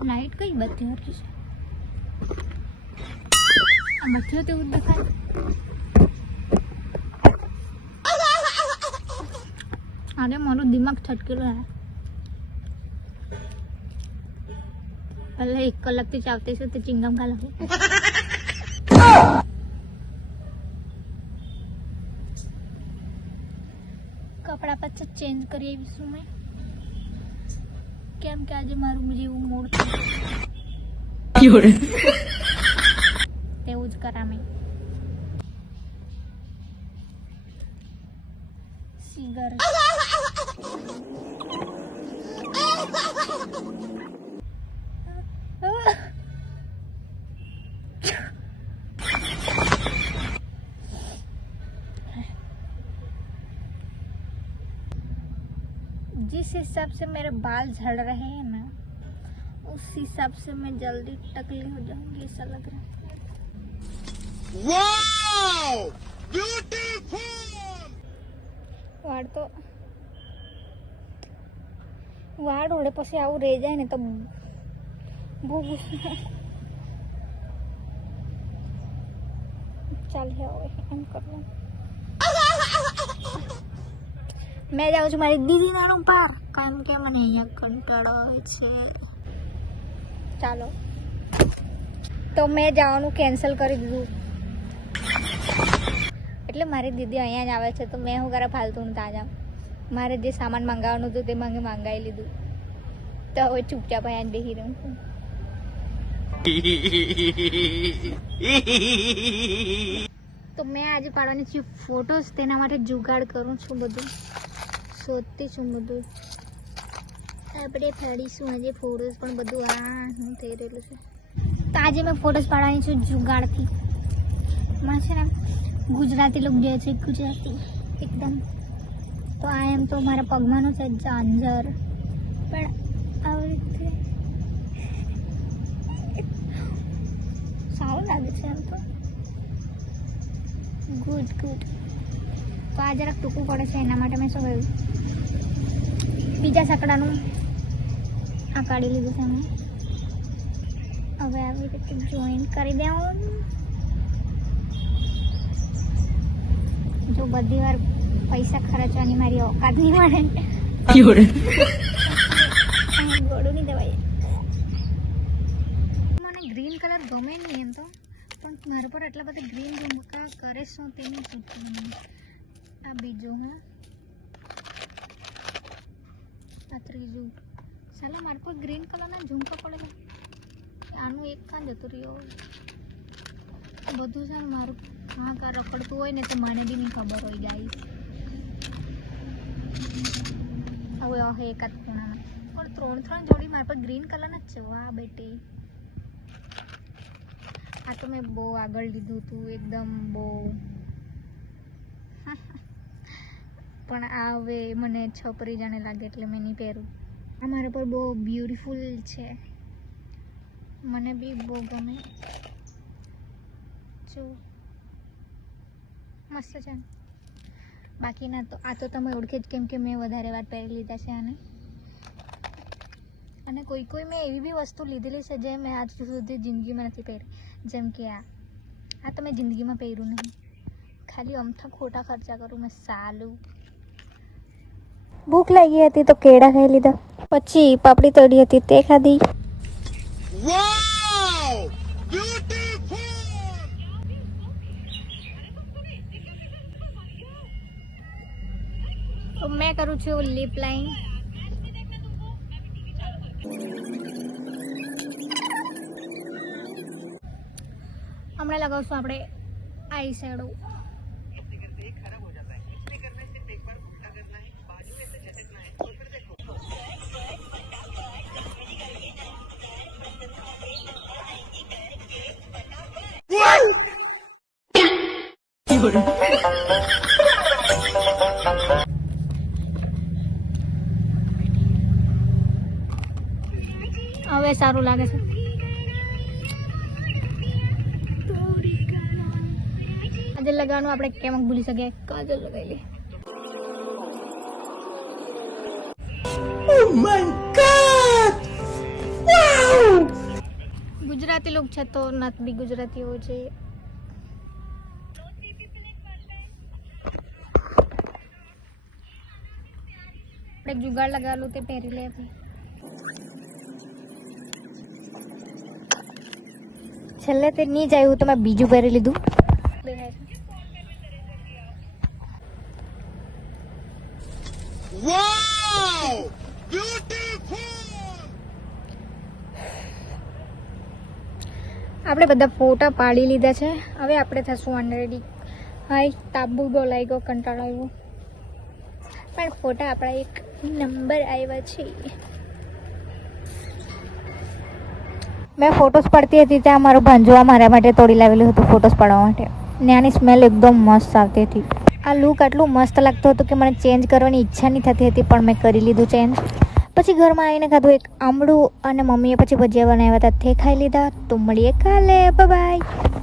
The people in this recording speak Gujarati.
लाइट कई बत्ती और की बत्ती होते वो दिखाई अरे मारो दिमाग छटकेलो है पहले 1 કલાક થી ચાવતે છે તો ચિંગમ ખા લાગે કપડા પછી ચેન્જ કરી આવીશું મેં કેમ કે આજે મારું જેવું મૂડ તેવું જ કરામે સિગારેટ जिस हिसाब से मेरे बाल झड़ रहे हैं ना उस हिसाब से मैं जल्दी टकली हो जाऊंगी ऐसा लग रहा है वाओ ब्यूटीफुल वाड़ ओढ़े पछी आવું રહી જાય ને તો બહુ ચાલ હવે એમ કરવું मैं जाऊँ છું મારી દીદીના રૂમ પર કારણ કે મને અહીંયા કંટાળો આવે છે ચાલો તો મેં જવાનું કેન્સલ કરી દીધું એટલે મારી દીદી અહીંયા જ આવે છે તો મેં હું કરે ફાલતુ ત્યાં જાઉં મારે જે સામાન મંગાવવાનું હતું તે મંગાવી લીધું તો હવે ચૂપચાપ અહીંયા બેસી રહું છું તો મેં આજે પાડવાની છે ફોટોસ તેના માટે જુગાડ કરું છું બધું શોધતી છું બધું આપણે પાડીશું આજે ફોટોસ પણ બધું હું થઈ રહેલું છે તો આજે મેં ફોટોસ પાડવાની છું જુગાડથી માં છે ને ગુજરાતી લોક જે છે ગુજરાતી એકદમ તો આ એમ તો મારા પગમાંનું છે ઝાંઝર પણ આવી રીતે સારું લાગે છે એમ તો ગુડ ગુડ તો આ જરાક ટૂંકું પડે છે એના માટે મેં શું કહ્યું બીજા સકડાનું આ કાઢી લીધું છે મેં હવે આવી રીતે જોઈન કરી દેવું જો બધી વાર પૈસા ખર્ચવાની મારી औकात નહીં મળે ગોળું નહીં દેવાય મને ગ્રીન કલર ગમે નહીં એમ તો પણ મારા પર એટલા બધા ગ્રીન ઝુમકા કરે શું તેનું પૂછવું આ બીજું હા આ ત્રીજું ચાલો મારા પર ગ્રીન કલરના ઝુમકા પડે આનું એક કાં જતું રહ્યો બધું છે મારું હા કાર રખડતું હોય ને તો મને બી નહીં ખબર હોય ગાઈસ હવે હે એકાદ ખૂણામાં પણ 3 જોડી મારા પર ગ્રીન કલરના જ છે વાહ બેટી આ તો મેં બહુ આગળ લીધું હતું એકદમ બહુ પણ આ હવે મને છપરી જાણે લાગે એટલે મેં નહીં પહેરું આ મારા પર બહુ બ્યુટીફુલ છે મને બી બહુ ગમે જો મસ્ત છે બાકીના તો આ તો તમે ઓળખે જ કેમ કે મેં વધારે વાર પહેરી લીધા છે આને અને કોઈ મેં એવી બી વસ્તુ લીધેલી છે જે મેં આજ સુધી જિંદગીમાં નથી પહેરી જેમ કે આ તો મેં જિંદગીમાં પહેર્યું નહીં ખાલી અમથા ખોટા ખર્ચા કરું મેં સાલું ભૂખ લાગી હતી તો કેળા ખાઈ લીધા પછી પાપડી તળી હતી તે ખાધી તો મેં કરું છું લિપ લાઇન હમણાં લગાવશું આપણે આઈ શેડો હવે સારું લાગે છે આજે લગાવવાનું આપણે કેમ ભૂલી શકીએ કાજલ લગાવી લે Oh my God! Wow! Gujarati લોક છે તો નત બી ગુજરાતી હોવું જોઈએ. આપણે જુગાડ લગાવેલું તે પહેરી લે. છેલ્લે તે નહીં જ આવ્યું તો મેં બીજું પહેરી લીધું. આપણે બધા ફોટા પાડી લીધા છે. હવે આપણે થશું અનરેડી. હાય તાબુ બહુ લાગ્યો, કંટાળો આવ્યો, પણ ફોટા આપણા એક નંબર આવ્યા છે. મેં ફોટોસ પડતી હતી ત્યાં મારું ભાંજવા મારા માટે તોડી લાવેલું હતું ફોટોસ પાડવા માટે. ને આની સ્મેલ એકદમ મસ્ત આવતી હતી. આ લુક આટલું મસ્ત લાગતું હતું કે મને ચેન્જ કરવાની ઈચ્છા નહીં થતી હતી, પણ મેં કરી લીધું ચેન્જ. પછી ઘરમાં આવીને ખાધું એક આમળું અને મમ્મીએ પછી ભજીયા બનાવ્યા હતા તે ખાઈ લીધા. તો મળીએ કાલે. Bye bye.